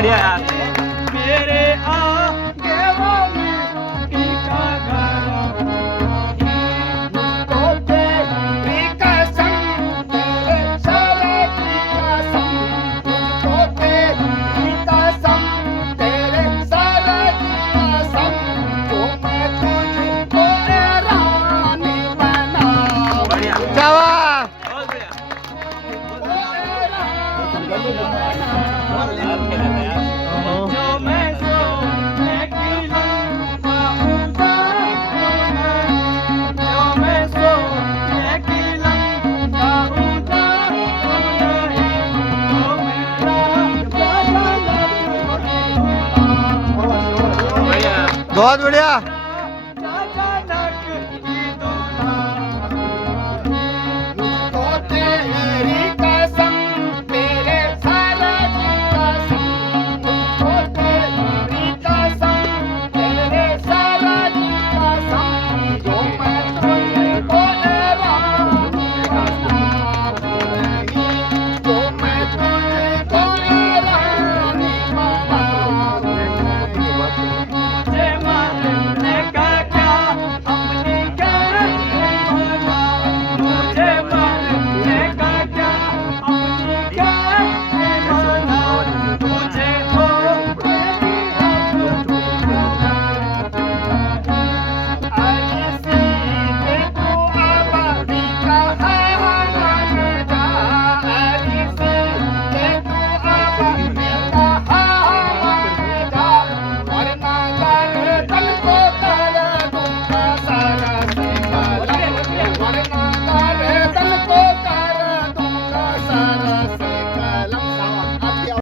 बढ़िया यार। मेरे आगे वो मिट्टी का घर, मुझको तेरी कसम, तेरे सारे की कसम, मुझको तेरी कसम, तेरे सारे की कसम, तो मैं तुझको रानी बनाऊं। बढ़िया। क्या बात। बहुत बढ़िया। जो मैं सोने की लंका उड़ाऊंगा, जो मैं सोने की लंका उड़ाऊंगा, तो मेरा बढ़िया। बहुत बढ़िया।